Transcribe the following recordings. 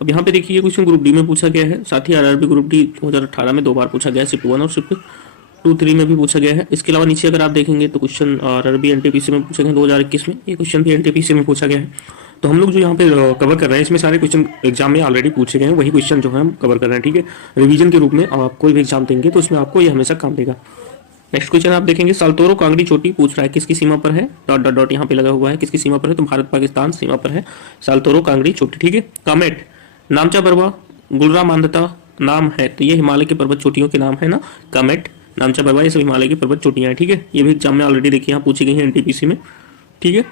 अब यहाँ पे देखिए ये क्वेश्चन ग्रुप डी में पूछा गया है, साथ ही आरआरबी ग्रुप डी 2018 में 2 बार पूछा गया है, शिफ्ट 1 और शिफ्ट 2-3 में भी पूछा गया है। इसके अलावा नीचे अगर आप देखेंगे तो क्वेश्चन आरआरबी एनटीपीसी में पूछे गए 2021 में, ये क्वेश्चन भी एनटीपीसी में पूछा गया है। तो हम लोग जो यहाँ पे कवर कर रहे हैं इसमें सारे क्वेश्चन एग्जाम में ऑलरेडी पूछे गए हैं, वही क्वेश्चन जो है हम कवर कर रहे हैं, ठीक है। रिवीजन के रूप में अब आप कोई भी एग्जाम देंगे तो उसमें आपको ये हमेशा काम देगा। नेक्स्ट क्वेश्चन आप देखेंगे, साल्तोरो कांगड़ी चोटी पूछ रहा है किसकी सीमा पर है, डॉट डॉट डॉट यहाँ पे लगा हुआ है, किसकी सीमा पर है, तो भारत पाकिस्तान सीमा पर है साल्तोरो कांगड़ी चोटी, ठीक है। कामेट, नामचा बरवा, गुलरा मांदता नाम है, तो ये हिमालय के पर्वत चोटियों के नाम है ना, कामेट, नामचा बरवा, ये सब हिमालय की पर्वत चोटियां हैं, ठीक है। ये भी एग्जाम में ऑलरेडी देखिए यहाँ पूछी गई है एनटीपीसी में, ठीक है।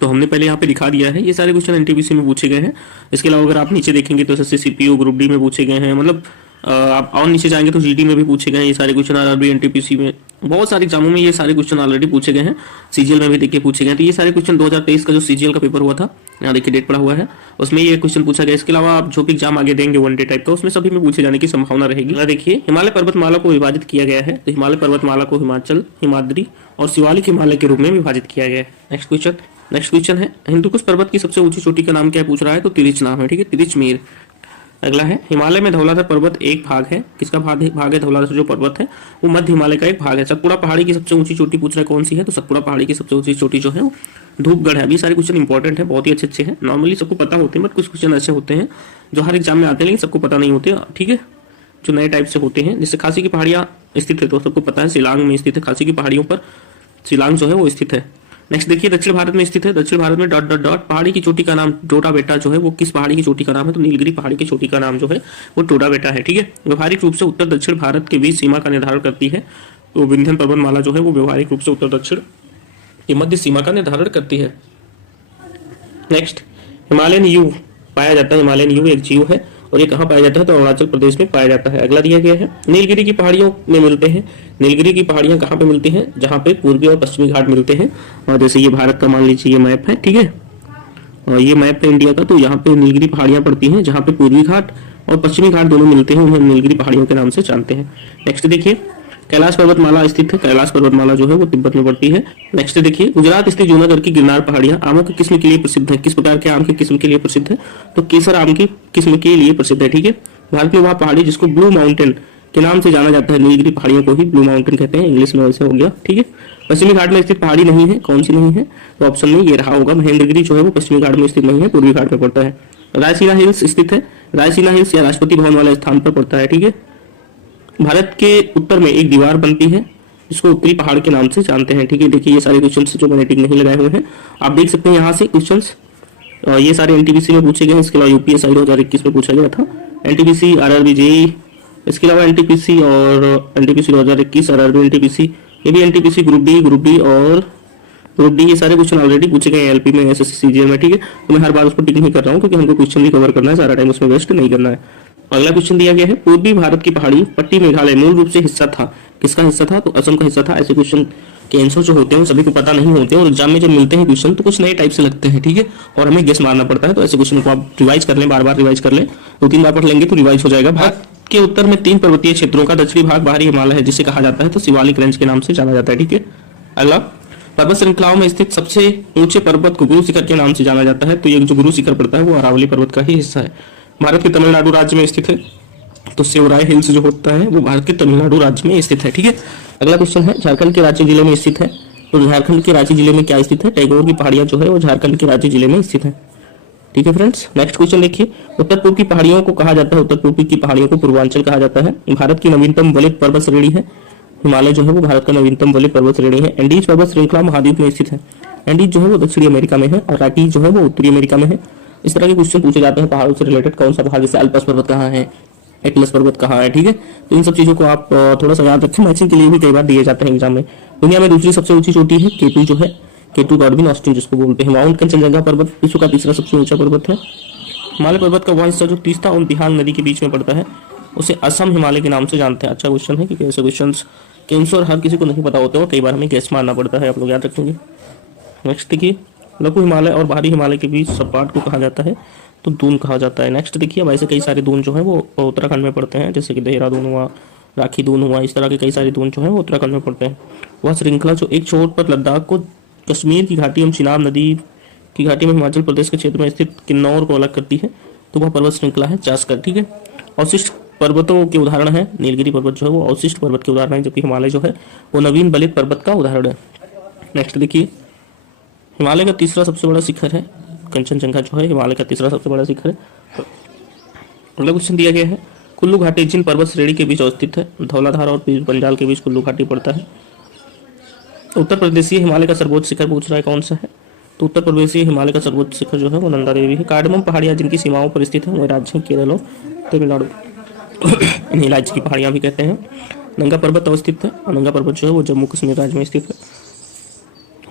तो हमने पहले यहाँ पे दिखा दिया है, ये सारे क्वेश्चन एनटीपीसी में पूछे गए हैं। इसके अलावा अगर आप नीचे देखेंगे तो एसएससी सीपीओ ग्रुप डी में पूछे गए हैं, मतलब आप और नीचे जाएंगे तो जीडी में भी पूछे गए हैं ये सारे क्वेश्चन, आरआरबी एनटीपीसी में बहुत सारे एग्जामों में ये सारे क्वेश्चन ऑलरेडी पूछे गए हैं, सीजीएल में भी देखिए पूछे गए हैं। तो ये सारे क्वेश्चन 2023 का जो सीजीएल का पेपर हुआ था, यहाँ देखिए डेट पड़ा हुआ है, उसमें ये क्वेश्चन पूछा गया। इसके अलावा आप जो भी एग्जाम आगे देंगे वन डे टाइप का, उसमें सभी में पूछे जाने की संभावना रहेगी। देखिए हिमालय पर्वतमाला को विभाजित किया गया है, तो हिमालय पर्वतमाला को हिमाचल, हिमाद्री और शिवालिक हिमालय के रूप में विभाजित किया गया है। नेक्स्ट क्वेश्चन है, हिंदुकुश पर्वत की सबसे ऊंची चोटी का नाम क्या पूछ रहा है, तो तिरिच नाम है, ठीक है, तिरिचमीर। अगला है, हिमालय में धौलाधर पर्वत एक भाग है, किसका भाग है धौलाधर जो पर्वत है वो मध्य हिमालय का एक भाग है। सतपुड़ा पहाड़ी की सबसे ऊंची चोटी पूछ रहा है कौन सी है, तो सतपुड़ा पहाड़ी की सबसे ऊंची चोटी जो है वो धूपगढ़ है। अभी सारे क्वेश्चन इंपॉर्टेंट है, बहुत ही अच्छे हैं, नॉर्मली सबको पता होते हैं, बट कुछ क्वेश्चन ऐसे होते हैं जो हर एग्जाम में आते हैं लेकिन सबको पता नहीं होते, ठीक है, जो नए टाइप से होते हैं। जैसे खासी की पहाड़ियां स्थित है तो सबको पता है शिलांग में स्थित है, खासी की पहाड़ियों पर शिलांग जो है वो स्थित है। नेक्स्ट देखिए, दक्षिण भारत में स्थित है, दक्षिण भारत में डॉट डॉट डॉट पहाड़ी की चोटी का नाम टोडा बेटा जो है वो किस पहाड़ी की चोटी का नाम है, तो नीलगिरी पहाड़ी की चोटी का नाम जो है वो टोडा बेटा है, ठीक है। व्यवहारिक रूप से उत्तर दक्षिण भारत के बीच सीमा का निर्धारण करती है, तो विंध्य पर्वतमाला जो है वो व्यवहारिक रूप से उत्तर दक्षिण की मध्य सीमा का निर्धारण करती है। नेक्स्ट, हिमालयन यू पाया जाता है, हिमालयन यू एक जीव है और ये कहाँ पाया जाता है, तो अरुणाचल प्रदेश में पाया जाता है। अगला दिया गया है, नीलगिरी की पहाड़ियों में मिलते हैं, नीलगिरी की पहाड़ियां कहाँ पे मिलती हैं, जहाँ पे पूर्वी और पश्चिमी घाट मिलते हैं। और जैसे ये भारत का मान लीजिए ये मैप है, ठीक है, और ये मैप है इंडिया का, तो यहाँ पे नीलगिरी पहाड़ियां पड़ती हैं जहाँ पे पूर्वी घाट और पश्चिमी घाट दोनों मिलते हैं, उन्हें नीलगिरी पहाड़ियों के नाम से जानते हैं। नेक्स्ट देखिए, कैलाश पर्वतमाला स्थित है, कैलाश पर्वतमाला जो है वो तिब्बत में पड़ती है। नेक्स्ट देखिए, गुजरात स्थित जूनागढ़ की गिरनार पहाड़ियां आमों की किस्म के लिए प्रसिद्ध है, किस प्रकार के आम की किस्म के लिए प्रसिद्ध है, तो केसर आम की किस्म के लिए प्रसिद्ध है, ठीक है। भारत में वह पहाड़ी जिसको ब्लू माउंटेन के नाम से जाना जाता है, नीलगिरी पहाड़ियों को ही ब्लू माउंटेन कहते हैं, इंग्लिश में वैसे हो गया, ठीक है। पश्चिमी घाट में स्थित पहाड़ी नहीं है, कौन सी नहीं है, तो ऑप्शन में ये रहा होगा, महेंद्रगिरी जो है वो पश्चिमी घाट में स्थित नहीं है, पूर्वी घाट में पड़ता है। रायसीना हिल्स स्थित है, रायसीना हिल्स या राष्ट्रपति भवन वाले स्थान पर पड़ता है, ठीक है। भारत के उत्तर में एक दीवार बनती है जिसको उत्तरी पहाड़ के नाम से जानते हैं, ठीक है। देखिए ये सारे क्वेश्चंस जो मैंने टिक नहीं लगाए हुए हैं आप देख सकते हैं यहाँ से क्वेश्चंस, ये सारे एनटीपीसी में पूछे गए हैं। इसके अलावा यूपीएसआई 2021 में पूछा गया था, एनटीपीसी, आरआरबी, जेईई, इसके अलावा एनटीपीसी और एनटीपीसी 2021, आरआरबी, एनटीपीसी, ये भी एनटीपीसी ग्रुप डी और ग्रुप डी, ये सारे क्वेश्चन ऑलरेडी पूछे गए एलपी में, एसएससी, सीजीएल में, ठीक है। तो मैं हर बार उसको टिक नहीं कर रहा हूँ क्योंकि हमको क्वेश्चन भी कवर करना है, सारा टाइम उसमें वेस्ट नहीं करना है। अगला क्वेश्चन दिया गया है, पूर्वी भारत की पहाड़ी पट्टी मेघालय मूल रूप से हिस्सा था, किसका हिस्सा था, तो असम का हिस्सा था। ऐसे क्वेश्चन के आंसर जो होते हैं वो सभी को पता नहीं होते और एग्जाम में जब मिलते हैं क्वेश्चन तो कुछ नए टाइप से लगते हैं, ठीक है, और हमें गेस मारना पड़ता है। तो ऐसे क्वेश्चन को आप रिवाइज कर लें, बार बार रिवाइज कर लें, 2-3 बार पढ़ लेंगे तो रिवाइज हो जाएगा। भारत के उत्तर में 3 पर्वतीय क्षेत्रों का दक्षिणी भाग बाहरी हिमालय है जिसे कहा जाता है, तो शिवालिक रेंज के नाम से जाना जाता है, ठीक है। अगला, पर्वत श्रृंखलाओं में स्थित सबसे ऊंचे पर्वत को गुरु शिखर के नाम से जाना जाता है, तो ये जो गुरु शिखर पड़ता है वो अरावली पर्वत का ही हिस्सा है। भारत के तमिलनाडु राज्य में स्थित है, तो शिवराय हिल्स जो होता है वो भारत के तमिलनाडु राज्य में स्थित है, ठीक है। अगला क्वेश्चन है, झारखंड के रांची जिले में स्थित है, तो झारखंड के रांची जिले में क्या स्थित है, टैगोर की पहाड़ियां जो है वो झारखंड के रांची जिले में स्थित है, ठीक है फ्रेंड्स। नेक्स्ट क्वेश्चन देखिए, उत्तर पूर्व की पहाड़ियों को कहा जाता है, उत्तर पूर्व की पहाड़ियों को पूर्वांचल कहा जाता है। भारत की नवीनतम वलित पर्वत श्रेणी है, हिमालय जो है वो भारत का नवीनतम वलित पर्वत श्रेणी है। एंडीज पर्वत श्रृंखला महाद्वीप में स्थित है, एंडीज जो है वो दक्षिणी अमेरिका में है और रॉकीज जो है वो उत्तरी अमेरिका में है। इस तरह के क्वेश्चन पूछे जाते हैं पहाड़ों से रिलेटेड, कौन सा पहाड़, जैसे अल्पस पर्वत कहाँ है, एटलस पर्वत कहाँ है, ठीक है। तो इन सब चीजों को आप थोड़ा सा याद रखें, मैचिंग के लिए भी कई बार दिए जाते हैं एग्जाम में। दुनिया में दूसरी सबसे ऊंची चोटी है केटू जो है, केटू गॉडविन ऑस्टिन जिसको बोलते हैं। माउंट कंचनजंगा पर्वत विश्व का तीसरा सबसे ऊंचा पर्वत है। हिमालय पर्वत का वह हिस्सा जो तीस्ता और दिहांग नदी के बीच में पड़ता है उसे असम हिमालय के नाम से जानते हैं। अच्छा क्वेश्चन है क्योंकि ऐसे क्वेश्चन के आंसर हर किसी को नहीं पता होते और कई बार हमें गेस मारना पड़ता है, आप लोग याद रखेंगे। नेक्स्ट देखिए, लघु हिमालय और भारी हिमालय के बीच सपाट को कहा जाता है, तो दून कहा जाता है। नेक्स्ट देखिए, अब ऐसे कई सारे दून जो है वो उत्तराखंड में पड़ते हैं, जैसे कि देहरादून हुआ, राखी दून हुआ, इस तरह के कई सारे दून जो है वो उत्तराखंड में पड़ते हैं। वह श्रृंखला जो एक छोर पर लद्दाख को कश्मीर की घाटी एवं चिनाब नदी की घाटी में हिमाचल प्रदेश के क्षेत्र में स्थित किन्नौर को अलग करती है, तो वह पर्वत श्रृंखला है जास्कर। ठीक है, अवशिष्ट पर्वतों के उदाहरण है नीलगिरी पर्वत जो है वो अवशिष्ट पर्वत के उदाहरण है, जबकि हिमालय जो है वो नवीन बलित पर्वत का उदाहरण है। नेक्स्ट देखिए, हिमालय का तीसरा सबसे बड़ा शिखर है कंचनजंगा जो है हिमालय का तीसरा सबसे बड़ा शिखर है। अगला क्वेश्चन दिया गया है, कुल्लू घाटी जिन पर्वत श्रेणी के बीच अवस्थित है, धौलाधार और पीर पंजाल के बीच कुल्लू घाटी पड़ता है। उत्तर प्रदेशीय हिमालय का सर्वोच्च शिखर पूछ रहा है कौन सा है, तो उत्तर प्रदेशीय हिमालय का सर्वोच्च शिखर जो है वो नंदा देवी है। कार्डमम पहाड़ियां जिनकी सीमाओं पर स्थित है वह राज्य है केरल और तमिलनाडु। इन्हीं राज्य की पहाड़ियां भी कहते हैं। नंगा पर्वत अवस्थित है और नंगा पर्वत जो है वो जम्मू कश्मीर राज्य में स्थित है।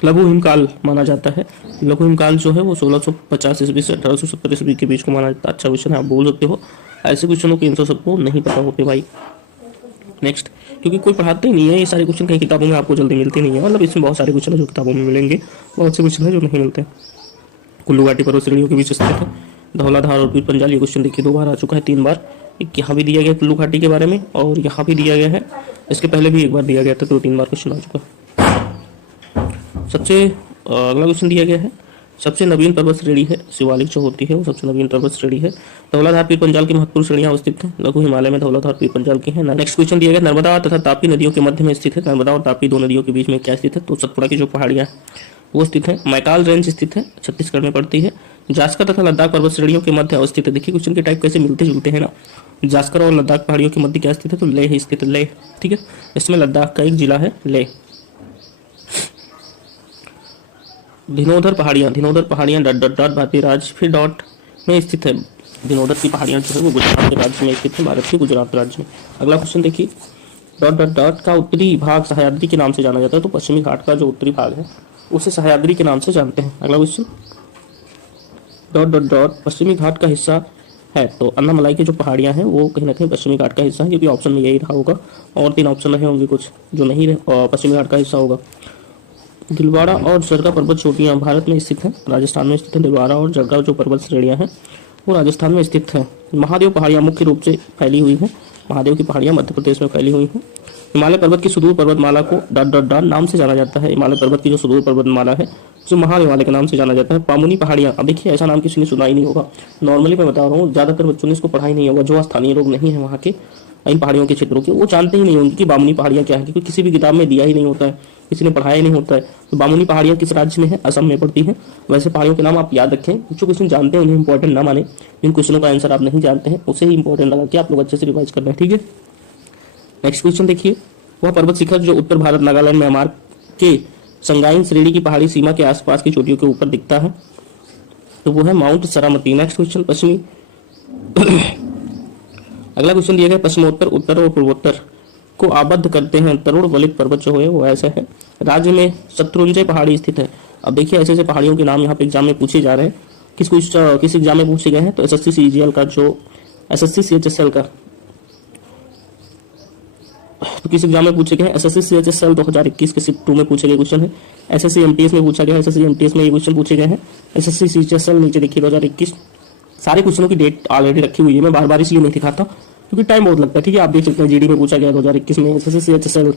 लघु हिमकाल माना जाता है, लघु हिमकाल जो है वो 1650 ईस्वी से 1870 ईस्वी के बीच को माना जाता है। अच्छा क्वेश्चन है, आप बोल सकते हो, ऐसे क्वेश्चनों के आंसर सबको नहीं पता होते भाई। नेक्स्ट, क्योंकि कोई पढ़ाते ही नहीं है ये सारे क्वेश्चन, कहीं किताबों में आपको जल्दी मिलते नहीं है, मतलब इसमें बहुत सारे क्वेश्चन है जो किताबों में मिलेंगे, बहुत से क्वेश्चन है जो नहीं मिलते। कुल्लू घाटी पर्वत श्रेणियों के बीच स्थित है, धौलाधार और पीर पंजाल। ये क्वेश्चन देखिए 2 बार आ चुका है, 3 बार। एक यहाँ भी दिया गया कुल्लू घाटी के बारे में और यहाँ भी दिया गया है, इसके पहले भी एक बार दिया गया था, तो 3 बार क्वेश्चन आ चुका है। सबसे अगला क्वेश्चन दिया गया है, सबसे नवीन पर्वत श्रेणी है शिवालिक जो होती है वो सबसे नवीन पर्वत श्रेणी है। धौलाधार पीर पंजाल की महत्वपूर्ण श्रेणियां अवस्थित हैं, लघु हिमालय में धौलाधार पीर पंजाल की है। नेक्स्ट क्वेश्चन दिया गया, नर्मदा तथा तापी नदियों के मध्य में स्थित है, नर्मदा और तापी 2 नदियों के बीच में क्या स्थित है, तो सतपुड़ा की जो पहाड़ियां वो स्थित है। मैकाल रेंज स्थित है, छत्तीसगढ़ में पड़ती है। जास्कर तथा लद्दाख पर्वत श्रेणियों के मध्य अवस्थित है। देखिए क्वेश्चन के टाइप कैसे मिलते जुलते हैं ना, जास्कर और लद्दाख पहाड़ियों के मध्य क्या स्थित है, तो लेह स्थित है, लेह। ठीक है, इसमें लद्दाख का एक जिला है लेह। धिनोधर पहाड़ियां डॉट डॉट डॉट भारतीय राज्य फिर डॉट में स्थित है। धिनोधर की पहाड़ियां जो है वो गुजरात के राज्य में स्थित है, भारत के गुजरात राज्य में। अगला क्वेश्चन देखिए, डॉट डॉट डॉट का उत्तरी भाग सह्याद्री के नाम से जाना जाता है, तो पश्चिमी घाट का जो उत्तरी भाग है उसे सह्याद्री के नाम से जानते हैं। अगला क्वेश्चन, डॉट डॉट डॉट पश्चिमी घाट का हिस्सा है, तो अन्नामलाई की जो पहाड़ियां हैं वो कहीं ना कहीं पश्चिमी घाट का हिस्सा है, क्योंकि ऑप्शन में यही रहा होगा, और 3 ऑप्शन रहे होंगे कुछ जो नहीं पश्चिमी घाट का हिस्सा होगा। दिलवाड़ा और जरगा पर्वत चोटियां भारत में स्थित हैं, राजस्थान में स्थित है। दिलवाड़ा और जरगा जो पर्वत श्रेणियां हैं वो राजस्थान में स्थित है। महादेव पहाड़ियां मुख्य रूप से फैली हुई हैं, महादेव की पहाड़ियां मध्य प्रदेश में फैली हुई हैं। हिमालय पर्वत की सुदूर पर्वतमाला को डॉट डॉट डॉट नाम से जाना जाता है, हिमालय पर्वत की जो सुदूर पर्वतमाला है जो महाहिमालय के नाम से जाना जाता है। पामुनी पहाड़ियां, अब देखिए ऐसा नाम किसी ने सुना ही नहीं होगा, नॉर्मली मैं बता रहा हूँ, ज्यादातर बच्चों ने इसको पढ़ा ही नहीं होगा, जो स्थानीय लोग नहीं है वहाँ के इन पहाड़ियों के क्षेत्रों के, वो जानते ही नहीं होंगे कि बामुनी पहाड़ियां क्या है, क्योंकि किसी भी किताब में दिया ही नहीं होता है, किसी ने पढ़ाया ही नहीं होता है। तो बामुनी पहाड़ियां किस राज्य में है, असम में पड़ती है। वैसे पहाड़ियों के नाम आप याद रखें, जो क्वेश्चन जानते हैं उन्हें इंपॉर्टेंट ना माने, जिन क्वेश्चनों का आंसर आप नहीं जानते हैं उसे ही इंपॉर्टेंट लगा के आप लोग अच्छे से रिवाइज करना है। ठीक है, नेक्स्ट क्वेश्चन देखिए, वह पर्वत शिखर जो उत्तर भारत नागालैंड म्यांमार के संगाइन श्रेणी की पहाड़ी सीमा के आसपास की चोटियों के ऊपर दिखता है, तो वो है माउंट सरामती। नेक्स्ट क्वेश्चन, पश्चिमी अगला क्वेश्चन दिया गया, पश्चिमोत्तर उत्तर और पूर्वोत्तर को आबद्ध करते हैं तरुण वलित पर्वत जो है वो ऐसा है। राज्य में शत्रुंजय पहाड़ी स्थित है। अब देखिए ऐसे ऐसे पहाड़ियों के नाम यहाँ पे एग्जाम में पूछे जा रहे हैं, किस एग्जाम में पूछे गए हैं, तो एसएससी सीजीएल का जो एसएससी सीएचएसएल का, तो किस एग्जाम में पूछे गए हैं, एसएससी सीएचएसएल 2021 के शिफ्ट 2 में पूछे गए क्वेश्चन है। एसएससी एमटीएस में पूछा गया, एसएससी एमटीएस में ये क्वेश्चन पूछे गए हैं। एसएससी सीएचएसएल नीचे देखिए 2021, सारे क्वेश्चनों की डेट ऑलरेडी रखी हुई है, मैं बार बार इसलिए नहीं दिखाता क्योंकि टाइम बहुत लगता है। ठीक है, आप देख सकते हैं जीडी में पूछा गया 2021 में, एसएससी सीएचएसएल,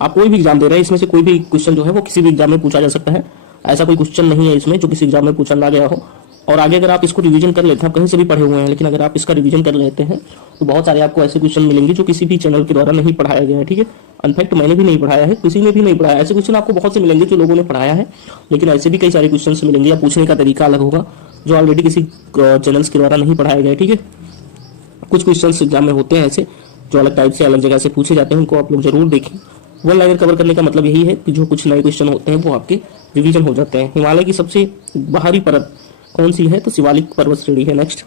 आप कोई भी एग्जाम दे रहे हैं इसमें से कोई भी क्वेश्चन जो है वो किसी भी एग्जाम में पूछा जा सकता है, ऐसा कोई क्वेश्चन नहीं है इसमें जो किसी एग्जाम में पूछा ना गया हो। और आगे अगर आप इसको रिवीजन कर लेते हैं, आप कहीं से भी पढ़े हुए हैं, लेकिन अगर आप इसका रिवीजन कर लेते हैं तो बहुत सारे आपको ऐसे क्वेश्चन मिलेंगे जो किसी भी चैनल के द्वारा नहीं पढ़ाया गया है। ठीक है, इनफैक्ट मैंने भी नहीं पढ़ाया है, किसी ने भी नहीं पढ़ाया, ऐसे क्वेश्चन आपको बहुत से मिलेंगे जो लोगों ने पढ़ाया है, लेकिन ऐसे भी कई सारे क्वेश्चन मिलेंगे या पूछने का तरीका अलग होगा जो ऑलरेडी किसी चैनल्स के द्वारा नहीं पढ़ाया गया। ठीक है, कुछ क्वेश्चन एग्जाम में होते हैं ऐसे जो अलग टाइप से अलग जगह से पूछे जाते हैं, उनको आप लोग जरूर देखें। वन लाइनर कवर करने का मतलब यही है कि जो कुछ नए क्वेश्चन होते हैं वो आपके रिवीजन हो जाते हैं। हिमालय की सबसे बाहरी परत कौन सी है, तो शिवालिक पर्वत श्रेणी है। नेक्स्ट,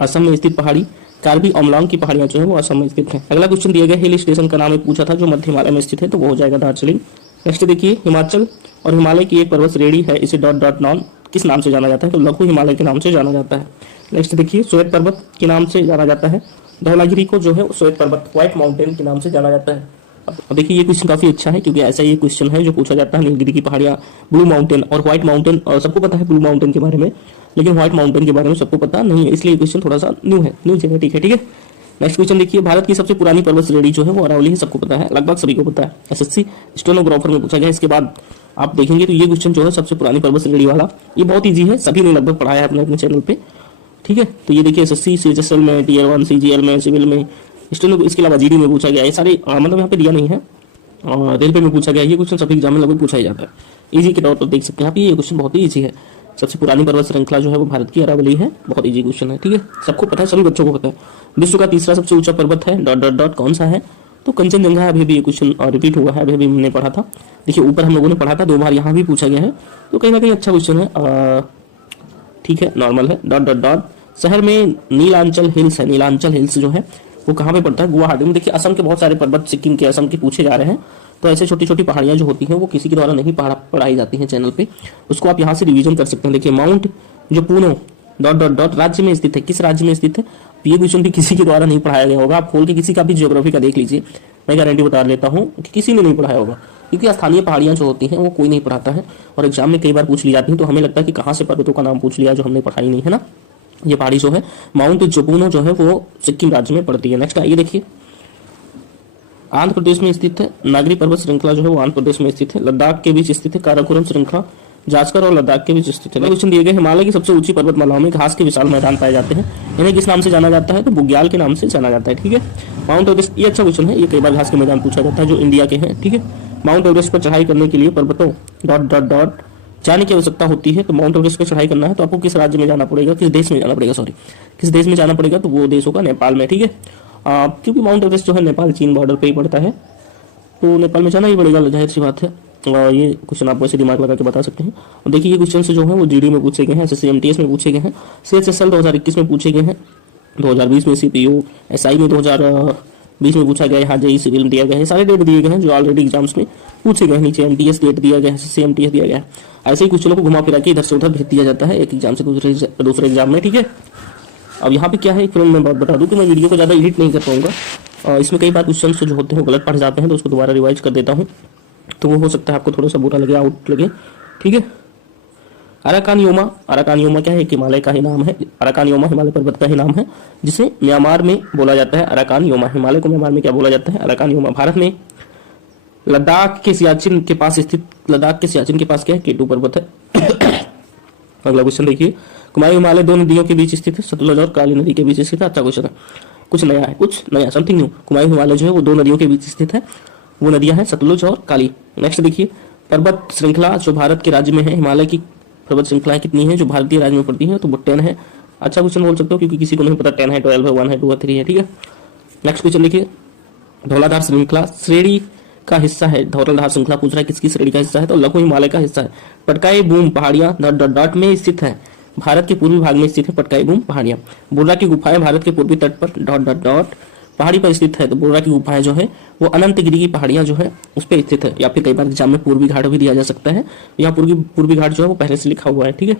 असम में स्थित पहाड़ी कार्बी अम्लांग की पहाड़ियां जो है वो असम में स्थित है। अगला क्वेश्चन दिया गया, हिल स्टेशन का नाम एक पूछा था जो मध्य हिमालय में स्थित है, तो वो हो जाएगा दार्जिलिंग। नेक्स्ट देखिए, हिमाचल और हिमालय की एक पर्वत श्रेणी है, इसे डॉट डॉट नॉन किस नाम से जाना जाता है, तो लघु हिमालय के नाम से जाना जाता है। नेक्स्ट देखिए, श्वेत पर्वत के नाम से जाना जाता है, धौलागिरी को जो है श्वेत पर्वत व्हाइट माउंटेन के नाम से जाना जाता है। अब देखिए ये क्वेश्चन काफी अच्छा है क्योंकि ऐसा ये क्वेश्चन है जो पूछा जाता है, नीलगिरी की पहाड़ियां, ब्लू माउंटेन और व्हाइट माउंटेन, और सबको पता है ब्लू माउंटेन के बारे में, लेकिन व्हाइट माउंटेन के बारे में सबको पता नहीं है, इसलिए क्वेश्चन थोड़ा सा न्यू है, न्यू जेनेटिक है। ठीक है, नेक्स्ट क्वेश्चन देखिए, भारत की सबसे पुरानी पर्वत श्रेणी जो है वो अरावली है, सबको पता है, लगभग सभी को पता है, एसएससी स्टेनोग्राफर में पूछा गया। इसके बाद आप देखेंगे तो ये क्वेश्चन जो है सबसे पुरानी पर्वत श्रेणी वाला, ये बहुत ईजी है, सभी ने लगभग पढ़ाया है अपने अपने चैनल पे। ठीक है। तो ये देखिए एसएससी सीएचएसएल में, टीयर 1 सीजीएल में, सिविल में, स्टेनो, इसके अलावा जीडी में पूछा गया है सारे, मतलब यहाँ पे दिया नहीं है, और रेलवे में पूछा गया। ये क्वेश्चन सभी एग्जाम में लगभग पूछा ही जाता है, इजी के तौर पर देख सकते हैं आप। ये क्वेश्चन बहुत ही इजी है। सबसे पुरानी पर्वत श्रृंखला जो है वो भारत की अरावली है, बहुत इजी क्वेश्चन है, ठीक है, सबको पता है, सभी बच्चों को पता है। विश्व का तीसरा सबसे ऊंचा पर्वत है डॉट डॉट डॉट कौन सा है? तो कंचनजंगा। अभी भी ये क्वेश्चन रिपीट हुआ है, अभी भी हमने पढ़ा था। देखिए ऊपर हम लोगों ने पढ़ा था, 2 बार यहाँ भी पूछा गया है, तो कहीं ना कहीं अच्छा क्वेश्चन है, ठीक है, नॉर्मल है। डॉट डॉट डॉट शहर में नीलांचल हिल्स है, नीलांचल हिल्स जो है वो कहाँ पे पड़ता है? गुवाहाटी में। देखिए असम के बहुत सारे पर्वत सिक्किम के, असम के पूछे जा रहे हैं, तो ऐसे छोटी छोटी पहाड़ियां जो होती हैं वो किसी के द्वारा नहीं पढ़ाई जाती हैं चैनल पे, उसको आप यहाँ से रिवीजन कर सकते हैं। देखिए माउंट जो पूनो डॉट डॉट डॉट राज्य में स्थित है, किस राज्य में स्थित है? तो ये क्वेश्चन भी किसी के द्वारा नहीं पढ़ाया गया होगा, आप खोल के किसी का भी ज्योग्राफी का देख लीजिए, मैं गारंटी बता देता हूँ कि किसी ने नहीं पढ़ाया होगा, क्योंकि स्थानीय पहाड़ियां जो होती हैं वो कोई नहीं पढ़ाता है, और एग्जाम में कई बार पूछ ली जाती हैं, तो हमें लगता है कि कहाँ से पर्वतों का नाम पूछ लिया जो हमने पढ़ाई नहीं है ना। ये पहाड़ी जो है माउंट जोपुनो जो है वो सिक्किम राज्य में पड़ती है। नेक्स्ट आइए देखिए, आंध्र प्रदेश में स्थित है नागरी पर्वत श्रृंखला जो है वो आंध्र प्रदेश में स्थित है। लद्दाख के बीच स्थित है काराकोरम श्रृंखला, जास्कर और लद्दाख के बीच स्थित है। क्वेश्चन दिए गए, हिमालय की सबसे ऊंची पर्वतमालाओं में घास के विशाल मैदान पाए जाते हैं, इन्हें किस नाम से जाना जाता है? तो बुग्याल के नाम से जाना जाता है, ठीक है। माउंट एवरेस्ट, ये अच्छा क्वेश्चन है, ये कई बार घास के मैदान पूछा जाता है जो इंडिया के हैं, ठीक है। माउंट एवरेस्ट पर चढ़ाई करने के लिए पर्वतों डॉट डॉट डॉट जाने की आवश्यकता होती है, तो माउंट एवरेस्ट पर चढ़ाई करना है तो आपको किस राज्य में जाना पड़ेगा, किस देश में जाना पड़ेगा, सॉरी किस देश में जाना पड़ेगा? तो वो देश होगा नेपाल में, ठीक है। क्योंकि माउंट एवरेस्ट जो है नेपाल चीन बॉर्डर पे ही पड़ता है, तो नेपाल में जाना ही पड़ेगा, जाहिर सी बात है। और ये क्वेश्चन आप वैसे दिमाग लगा के बता सकते हैं। और देखिए ये क्वेश्चन जो है वो जीडी में पूछे गए हैं, एसएससी एमटीएस में पूछे गए हैं, सीएचएसएल 2021 में पूछे गए हैं, 2020 में सीपीयू एसआई में 2020 में पूछा गया, यहाँ जेई सिविल में दिया गया है, सारे डेट दिए गए हैं जो ऑलरेडी एग्जाम्स में पूछे गए हैं। नीचे एमटीएस डेट दिया गया है, एसएससी एमटीएस दिया गया है। ऐसे ही क्वेश्चनों को घुमा फिरा के इधर से उधर भेज दिया जाता है एक एग्जाम से दूसरे एग्जाम में, ठीक है। अब यहाँ पे क्या है, फिर मैं बात बता दूं कि मैं वीडियो को ज़्यादा एडिट नहीं कर पाऊंगा, इसमें कई बार क्वेश्चन जो होते हैं वो गलत पढ़ जाते हैं, तो उसको दोबारा रिवाइज कर देता हूँ, तो वो हो सकता है आपको थोड़ा सा बुरा लगे, आउट लगे, ठीक है। अराकानयोमा, अराकानयोमा क्या है? एक हिमालय का ही नाम है, अराकानयोमा हिमालय पर्वत का ही नाम है, जिसे म्यांमार में बोला जाता है अराकानयोमा। हिमालय को म्यांमार में क्या बोला जाता है? अराकानयोमा। भारत में लद्दाख के सियाचिन के पास स्थित, लद्दाख के सियाचिन के पास क्या है? केटू पर्वत है। अगला क्वेश्चन देखिए, कुमायूं हिमालय 2 नदियों के बीच स्थित है, सतलुज और काली नदी के बीच स्थित है। अच्छा क्वेश्चन है, कुछ नया है, कुछ नया, समथिंग न्यू। कुमायूं हिमालय जो है वो 2 नदियों के बीच स्थित है, वो नदियां हैं सतलुज और काली। नेक्स्ट देखिए, पर्वत श्रृंखला जो भारत के राज्य में है, हिमालय की पर्वत श्रृंखलाएं कितनी है जो भारतीय राज्य में पड़ती है? तो वो 10 है। अच्छा क्वेश्चन बोल सकते हो, क्योंकि किसी को नहीं पता 10 है, 12 है, 1 है, 2 है, 3 है, ठीक है। नेक्स्ट क्वेश्चन देखिए, धौलाधार श्रृंखला श्रेणी का हिस्सा है, धौलाधार श्रृंखला पूछ रहा है किसकी श्रेणी का हिस्सा है? तो लघु हिमालय का हिस्सा है। पटकाई बूम पहाड़ियां डॉट डॉट डॉट में स्थित है, भारत के पूर्वी भाग में स्थित है पटकाई बूम पहाड़ियां। बुर्रा की गुफाएं भारत के पूर्वी तट पर डॉट डॉट डॉट पहाड़ी पर स्थित है, तो बुर्रा की गुफाएं जो है वो अनंतगिरी की पहाड़ियां जो है उस पर स्थित है, या फिर कई बार एग्जाम में पूर्वी घाट भी दिया जा सकता है, यहाँ पूर्वी घाट जो है वो पहले से लिखा हुआ है, ठीक है।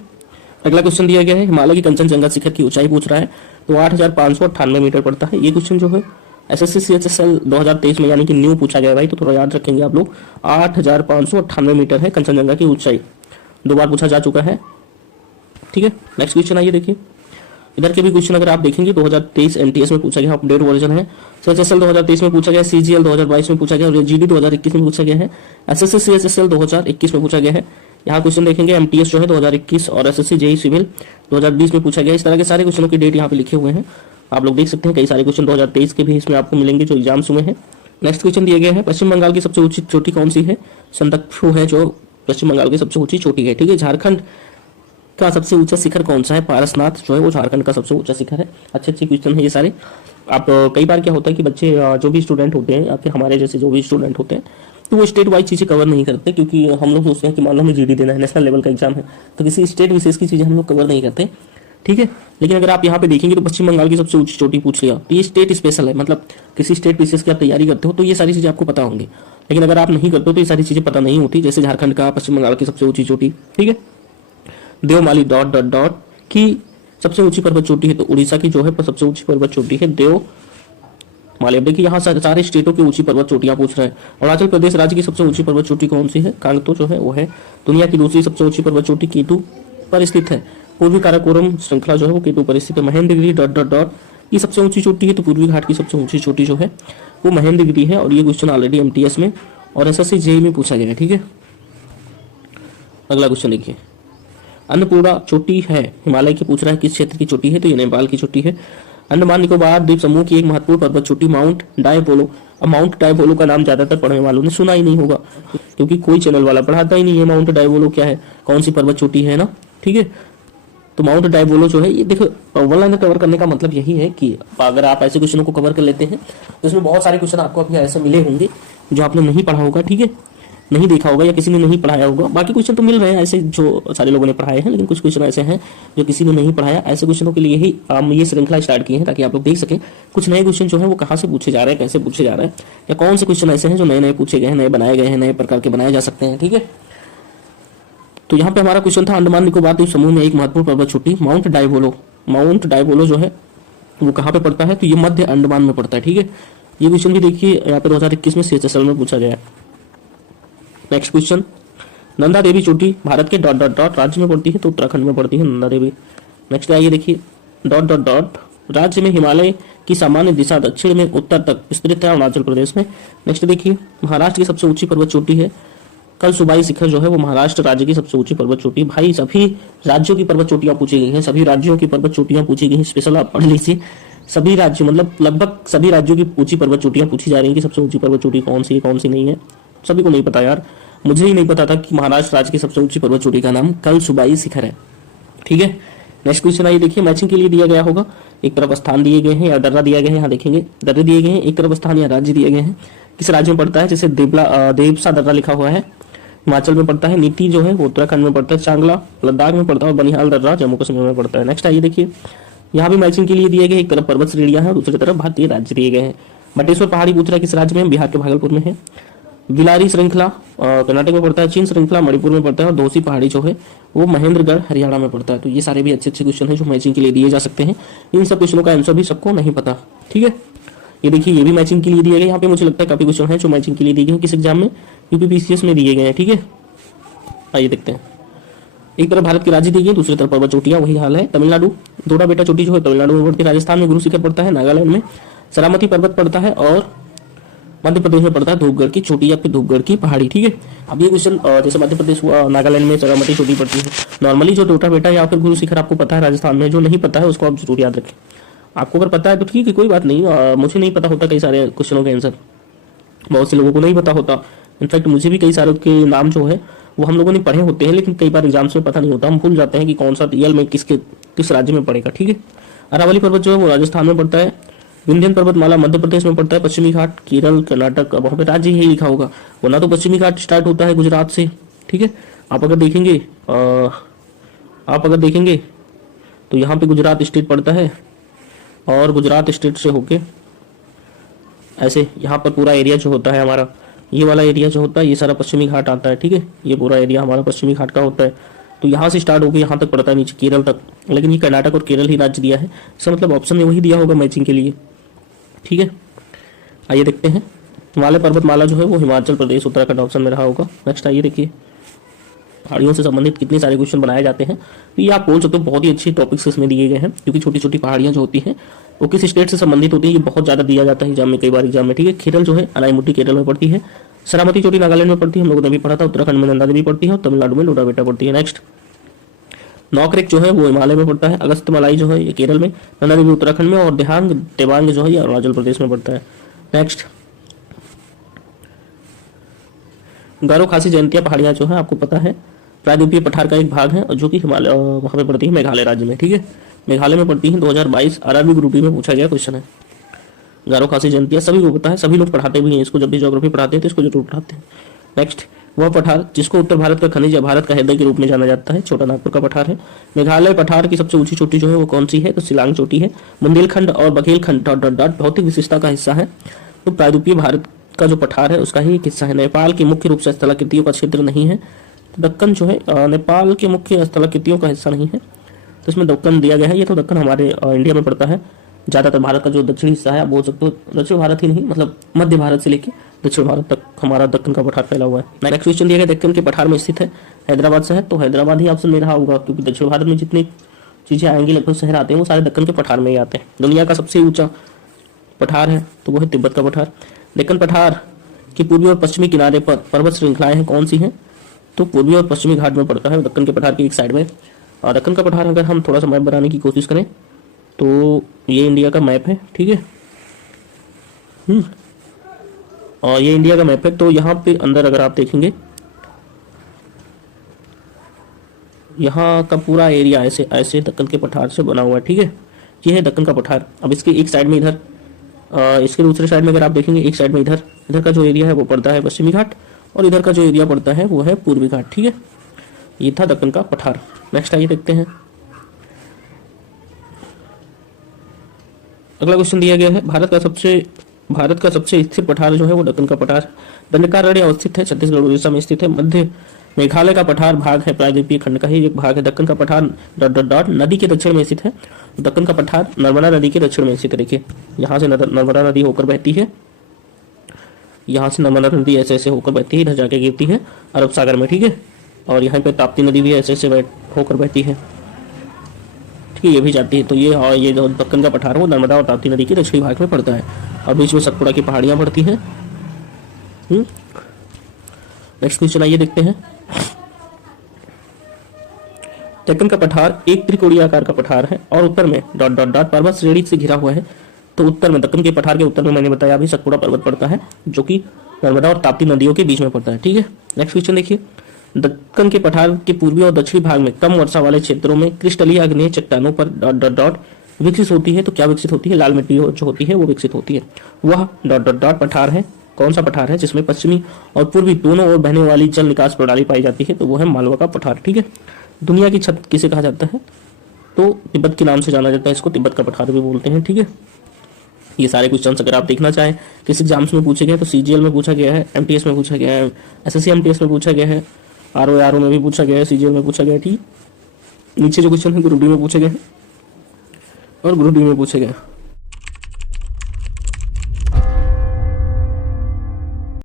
अगला क्वेश्चन दिया गया है, हिमालय की कंचनजंगा शिखर की ऊंचाई पूछ रहा है, तो 8598 मीटर पड़ता है। ये क्वेश्चन जो है एसएससी सीएचएसएल 2023 में यानी कि न्यू पूछा गया भाई, तो थोड़ा याद रखेंगे आप लोग, 8598 मीटर है कंचनजंगा की ऊंचाई, 2 बार पूछा जा चुका है, ठीक है। नेक्स्ट क्वेश्चन आइए देखिए, इधर के भी क्वेश्चन अगर आप देखेंगे 2023 एमटीएस में पूछा गया, अपडेट वर्जन है। सीएचएसएल 2023 में पूछा गया, सीजीएल 2022 में पूछा गया, और जीडी 2021 में पूछा गया है। एसएससी सीएचएसएल 2021 में पूछा गया है। यहाँ क्वेश्चन देखेंगे एमटीएस जो है 2021 और एसएससी जेई सिविल 2020 में पूछा गया। इस तरह के सारे क्वेश्चनों की डेट यहाँ पे लिखे हुए हैं, आप लोग देख सकते हैं। कई सारे क्वेश्चन 2023 के भी इसमें आपको मिलेंगे जो एग्जाम्स में है। नेक्स्ट क्वेश्चन दिए गए हैं, पश्चिम बंगाल की सबसे ऊंची चोटी कौन सी है? संदकफू है जो पश्चिम बंगाल की सबसे ऊंची चोटी है, ठीक है। झारखंड का सबसे ऊंचा शिखर कौन सा है? पारसनाथ जो है वो झारखंड का सबसे ऊंचा शिखर है। अच्छे क्वेश्चन है ये सारे। आप कई बार क्या होता है कि बच्चे जो भी स्टूडेंट होते हैं या फिर हमारे जैसे जो भी स्टूडेंट होते हैं तो वो स्टेट वाइज चीज़ें कवर नहीं करते, क्योंकि हम लोग सोचते हैं कि मान लो हमें जीडी देना है, नेशनल लेवल का एग्जाम है, तो किसी स्टेट विशेष की चीज़ें हम लोग कवर नहीं करते, ठीक है। लेकिन अगर आप यहाँ पे देखेंगे तो पश्चिम बंगाल की सबसे ऊंची चोटी पूछ लिया, तो ये स्टेट स्पेशल है, मतलब किसी स्टेट विशेष की आप तैयारी करते हो तो ये सारी चीज़ें आपको पता होंगी। लेकिन अगर आप नहीं करते हो तो ये सारी चीज़ें पता नहीं होती, जैसे झारखंड का पश्चिम बंगाल की सबसे ऊंची चोटी, ठीक है। देवमाली डॉट डॉट डॉट की सबसे ऊंची पर्वत चोटी है, तो उड़ीसा की जो है सबसे ऊंची पर्वत चोटी है देवमाली। अब देखिए यहाँ सारे स्टेटों की ऊंची पर्वत चोटियां पूछ रहे हैं। अरुणाचल प्रदेश राज्य की सबसे ऊंची पर्वत चोटी कौन सी है? कांगतो जो है वो है। दुनिया की दूसरी सबसे ऊंची पर्वत चोटी केटू पर स्थित है। पूर्वी काराकोरम श्रृंखला जो है वो केटू पर स्थित है। महेंद्रगिरी डॉट डॉट डॉट की सबसे ऊंची चोटी है, तो पूर्वी घाट की सबसे ऊंची चोटी जो है वो महेंद्रगिरी है। और ये क्वेश्चन ऑलरेडी एमटीएस में और एसएससी जेई में पूछा गया है, ठीक है। अगला क्वेश्चन देखिए, अन्नपूर्णा चोटी है हिमालय की, पूछ रहा है किस क्षेत्र की चोटी है, तो ये नेपाल की चोटी है। अंडमान निकोबार द्वीप समूह की एक महत्वपूर्ण पर्वत चोटी माउंट डायपोलो। अब माउंट डायपोलो का नाम ज्यादातर पढ़ने वालों ने सुना ही नहीं होगा, क्योंकि कोई चैनल वाला पढ़ाता ही नहीं है माउंट डायपोलो क्या है, कौन सी पर्वत चोटी है ना, ठीक है। तो माउंट डायपोलो जो है ये देखो, वन लाइनर कवर करने का मतलब यही है कि अगर आप ऐसे क्वेश्चनों को कवर कर लेते हैं तो इसमें बहुत सारे क्वेश्चन आपको अभी ऐसे मिले होंगे जो आपने नहीं पढ़ा होगा, ठीक है, नहीं देखा होगा या किसी ने नहीं पढ़ाया होगा। बाकी क्वेश्चन तो मिल रहे हैं ऐसे जो सारे लोगों ने पढ़ाए हैं, लेकिन कुछ क्वेश्चन ऐसे हैं जो किसी ने नहीं पढ़ाया। ऐसे क्वेश्चनों के लिए ही हम ये श्रृंखला स्टार्ट किए हैं, ताकि आप लोग देख सकें कुछ नए क्वेश्चन जो है वो कहाँ से पूछे जा रहे हैं, कैसे पूछे जा रहे हैं, या कौन से क्वेश्चन ऐसे हैं जो नए नए पूछे गए हैं, नए बनाए गए हैं, नए प्रकार के बनाए जा सकते हैं, ठीक है। तो यहाँ पे हमारा क्वेश्चन था अंडमान निकोबार द्वीप समूह में एक महत्वपूर्ण पर्वत चोटी माउंट डायपोलो। माउंट डायपोलो जो है वो कहाँ पे पड़ता है, तो ये मध्य अंडमान में पड़ता है, ठीक है। ये क्वेश्चन भी देखिए यहाँ पे 2021 में CHSL में पूछा गया है। नेक्स्ट क्वेश्चन, नंदा देवी चोटी भारत के डॉट डॉट डॉट राज्य में पड़ती है, तो उत्तराखंड में पड़ती है नंदा देवी। नेक्स्ट आइए देखिए, डॉट डॉट डॉट राज्य में हिमालय की सामान्य दिशा दक्षिण में उत्तर तक विस्तृत है अरुणाचल प्रदेश में। नेक्स्ट देखिए, महाराष्ट्र की सबसे ऊंची पर्वत चोटी है कल सुबाई शिखर जो है वो महाराष्ट्र राज्य की सबसे ऊंची पर्वत चोटी। भाई सभी राज्यों की पर्वत चोटियां पूछी गई हैं, सभी राज्यों की पर्वत चोटियां पूछी गई हैं, स्पेशल आप पढ़ लीजिए। सभी राज्य मतलब लगभग सभी राज्यों की ऊंची पर्वत चोटियां पूछी जा रही हैं कि सबसे ऊंची पर्वत चोटी कौन सी है, कौन सी नहीं है। सभी को नहीं पता यार, मुझे ही नहीं पता था कि महाराष्ट्र राज्य की सबसे ऊंची पर्वत चोटी का नाम कल सुबाई शिखर है, ठीक है। नेक्स्ट क्वेश्चन आइए देखिए, मैचिंग के लिए दिया गया होगा, एक तरफ स्थान दिए गए हैं या दर्रा दिया गया है, यहाँ देखेंगे दर्रे दिए गए हैं, एक तरफ स्थान या राज्य दिए गए हैं, किस राज्य में पड़ता है, जैसे देवसा दर्रा लिखा हुआ है हिमाचल में पड़ता है, नीति जो है वो उत्तराखंड में पड़ता है, चांगला लद्दाख में पड़ता है और बनिहाल दर्रा जम्मू कश्मीर में पड़ता है। नेक्स्ट आइए देखिए, यहाँ भी मैचिंग के लिए दिए गए, एक तरफ पर्वत श्रेणियां हैं, दूसरी तरफ भारतीय राज्य दिए गए हैं। बटेश्वर पहाड़ी पूछ रहा है किस राज्य में, बिहार के भागलपुर में है। बिलारी श्रृंखला कर्नाटक में पड़ता है, चीन श्रृंखला मणिपुर में पड़ता है, और दोसी पहाड़ी जो है वो महेंद्रगढ़ हरियाणा में पड़ता है। तो ये सारे भी अच्छे अच्छे क्वेश्चन हैं जो मैचिंग के लिए दिए जा सकते हैं। इन सब क्वेश्चनों का आंसर भी सबको नहीं पता, ठीक है। ये देखिए, ये भी मैचिंग के लिए दिए गए, यहाँ पे मुझे लगता है काफी क्वेश्चन है जो मैचिंग के लिए दिए गए किस एग्जाम में, यूपीपीसीएस में दिए गए हैं, ठीक है। आइए देखते हैं, एक तरफ भारत की राज्य दी गई, दूसरी तरफ पर्वत चोटियां, वही हाल है। तमिलनाडु दोड़ा बेटा चोटी जो है तमिलनाडु में पड़ती है, राजस्थान में गुरु शिखर पड़ता है, नागालैंड में सरामती पर्वत पड़ता है, और मध्य प्रदेश में पड़ता है धूपगढ़ की चोटी या फिर धूपगढ़ की पहाड़ी, ठीक है। अब ये क्वेश्चन जैसे मध्य प्रदेश हुआ, नागालैंड में सरामती चोटी पड़ती है। नॉर्मली जो डोटा बेटा या फिर गुरु शिखर आपको पता है राजस्थान में, जो नहीं पता है उसको आप जरूर याद रखें। आपको अगर पता है तो ठीक है, कोई बात नहीं, मुझे नहीं पता होता कई सारे क्वेश्चनों का आंसर, बहुत से लोगों को नहीं पता होता। इनफैक्ट मुझे भी कई सारे के नाम जो है वो हम लोगों ने पढ़े होते हैं, लेकिन कई बार एग्जाम्स में पता नहीं होता, हम भूल जाते हैं कि कौन सा रियल में किस राज्य में पड़ेगा, ठीक है। अरावली पर्वत जो है वो राजस्थान में पड़ता है, विंध्यन पर्वतमाला मध्य प्रदेश में पड़ता है, पश्चिमी घाट केरल कर्नाटक, वहां पे राज्य ही लिखा होगा, वरना तो पश्चिमी घाट स्टार्ट होता है गुजरात से, ठीक है। आप अगर देखेंगे तो यहाँ पे गुजरात स्टेट पड़ता है, और गुजरात स्टेट से होके ऐसे यहाँ पर पूरा एरिया जो होता है हमारा, ये वाला एरिया जो होता है ये सारा पश्चिमी घाट आता है, ठीक है। ये पूरा एरिया हमारा पश्चिमी घाट का होता है, तो यहाँ से स्टार्ट होकर यहाँ तक पड़ता है नीचे केरल तक, लेकिन ये कर्नाटक और केरल ही राज्य दिया है, इसका मतलब ऑप्शन में वही दिया होगा मैचिंग के लिए, ठीक है। आइए देखते हैं, हिमालय पर्वतमाला जो है वो हिमाचल प्रदेश उत्तराखंड ऑप्शन में रहा होगा। नेक्स्ट आइए देखिए, पहाड़ियों से संबंधित कितने सारे क्वेश्चन बनाए जाते हैं, तो ये आप बोल सकते हो बहुत ही अच्छे टॉपिक्स इसमें दिए गए हैं, क्योंकि छोटी छोटी पहाड़ियां जो होती हैं वो किस स्टेट से संबंधित होती है ये बहुत ज्यादा दिया जाता है एग्जाम में, कई बार एग्जाम में, ठीक है। केरल जो है अनाईमुट्टी केरल में पड़ती है, सरामती चोटी नागालैंड में पड़ती है, हम लोगों ने भी पढ़ा था, उत्तराखंड में नंदा देवी पड़ती है, और तमिलनाडु में डोडा बेटा पड़ती है। नेक्स्ट, नौकरेक जो है वो हिमालय में पड़ता है, अगस्त मलाई जो है ये केरल में, नंदा देवी उत्तराखंड में, और देहांग देवांग जो है ये अरुणाचल प्रदेश में पड़ता है। नेक्स्ट, गारो खासी जयंतिया पहाड़ियां जो है आपको पता है प्रायद्वीपीय पठार का एक भाग है, और जो कि हिमालय वहां पे पड़ती है मेघालय राज्य में, ठीक है। मेघालय में पड़ती है, 2022 आरआरबी ग्रुप डी में पूछा गया क्वेश्चन है। गारो खासी जयंतिया सभी को पता है, सभी लोग पढ़ाते भी हैं इसको, जब भी ज्योग्राफी पढ़ाते हैं तो इसको जरूर पढ़ाते हैं। नेक्स्ट, वह पठार जिसको उत्तर भारत का खनिज या भारत का हृदय के रूप में जाना जाता है, छोटा नागपुर का पठार है। मेघालय पठार की सबसे ऊंची चोटी जो है वो कौन सी है, तो शिलांग चोटी है। बुंदेलखंड और बघेलखंड डॉट डॉट डॉट भौतिक विशेषता का हिस्सा है, तो प्रायद्वीपीय भारत का जो पठार है उसका ही एक हिस्सा है। नेपाल की मुख्य रूप से स्थलाकृतियों का क्षेत्र नहीं है, दक्कन जो है नेपाल के मुख्य स्थलाकृतियों का हिस्सा नहीं है, तो इसमें दक्कन दिया गया है। ये तो दक्कन हमारे इंडिया में पड़ता है, ज्यादातर भारत का जो दक्षिणी हिस्सा है आप बोल सकते हो, दक्षिण भारत ही नहीं मतलब मध्य भारत से लेकर दक्षिण भारत तक हमारा दक्कन का पठार फैला हुआ है। नेक्स्ट क्वेश्चन दिया गया, दक्कन के पठार में स्थित है, हैदराबाद शहर, तो हैदराबाद ही ऑप्शन में रहा होगा, क्योंकि दक्षिण भारत में जितनी चीजें आएंगी लगभग शहर आते हैं वो सारे दक्कन के पठार में ही आते हैं। दुनिया का सबसे ऊंचा पठार है तो वो है तिब्बत का पठार। दक्कन पठार के पूर्वी और पश्चिमी किनारे पर पर्वत श्रृंखलाएं हैं, कौन सी हैं, तो पूर्वी और पश्चिमी घाट में पड़ता है, दक्कन के पठार की एक साइड में और दक्कन का पठार अगर हम थोड़ा सा मैप बनाने की कोशिश करें तो ये इंडिया का मैप है, ठीक है। और ये इंडिया का मैप है। तो यहाँ पे अंदर अगर आप देखेंगे, यहाँ का पूरा एरिया ऐसे ऐसे दक्कन के पठार से बना हुआ है, ठीक है। ये है दक्कन का पठार। अब इसके एक साइड में इधर, इसके दूसरे साइड में अगर आप देखेंगे, एक साइड में इधर इधर का जो एरिया है वो पड़ता है पश्चिमी घाट, और इधर का जो एरिया पड़ता है वो है पूर्वी घाट, ठीक है। ये था दक्कन का पठार। नेक्स्ट आइए देखते हैं। अगला क्वेश्चन दिया गया है, भारत का सबसे स्थिर पठार जो है वो दक्कन का पठार दंडकारण्य अवस्थित है, छत्तीसगढ़ उड़ीसा में स्थित है। मध्य मेघालय का पठार भाग है, प्रायद्वीपीय खंड का ही एक भाग है। दक्कन का पठार डॉट डॉट डॉट नदी के दक्षिण में स्थित है। दक्कन का पठार नर्मदा नदी के दक्षिण में स्थित है। देखिए यहाँ से नर्मदा नदी होकर बहती है, यहाँ से नर्मदा नदी ऐसे ऐसे होकर बहती है, इधर जाके गिरती है अरब सागर में, ठीक है। और यहाँ पे ताप्ती नदी भी ऐसे ऐसे होकर बहती है, ठीक है, ये भी जाती है। तो ये जो दक्कन का पठार वो नर्मदा और ताप्ती नदी के दक्षिणी भाग में पड़ता है, और बीच में सतपुड़ा की पहाड़ियां पड़ती हैं। नेक्स्ट क्वेश्चन आइए देखते हैं। दक्कन का पठार एक त्रिकोणीय आकार का पठार है और उत्तर में डॉट डॉट डॉट पर्वत श्रेणी से घिरा हुआ है। तो उत्तर में, दक्कन के पठार के उत्तर में मैंने बताया अभी सतपुड़ा पर्वत पड़ता है, जो कि नर्मदा और ताप्ती नदियों के बीच में पड़ता है, ठीक है। नेक्स्ट क्वेश्चन देखिए। दक्कन के पठार के पूर्वी और दक्षिणी भाग में कम वर्षा वाले क्षेत्रों में क्रिस्टलीय आग्नेय चट्टानों पर डॉट डॉट डॉट विकसित होती है। तो क्या विकसित होती है? लाल मिट्टी जो होती है वो विकसित होती है। वह डॉट डॉट डॉट पठार है। कौन सा पठार है? जिसमें पश्चिमी और पूर्वी दोनों ओर बहने वाली जल निकास प्रणाली पाई जाती है। तो वो है मालवा का पठार, ठीक है। दुनिया की छत किसे कहा जाता है? तो तिब्बत के नाम से जाना जाता है इसको, तिब्बत का पठार भी बोलते हैं, ठीक है। ये सारे क्वेश्चन अगर आप देखना चाहें किस एग्जाम्स में पूछे गए तो सीजीएल में पूछा गया है, एमटीएस में पूछा गया है, एसएससी एमटीएस में पूछा गया है, आरओ में भी पूछा गया है, सीजीएल में पूछा गया है, ठीक। नीचे जो क्वेश्चन है ग्रुप डी में पूछे गए हैं और ग्रुप डी में पूछे गए हैं।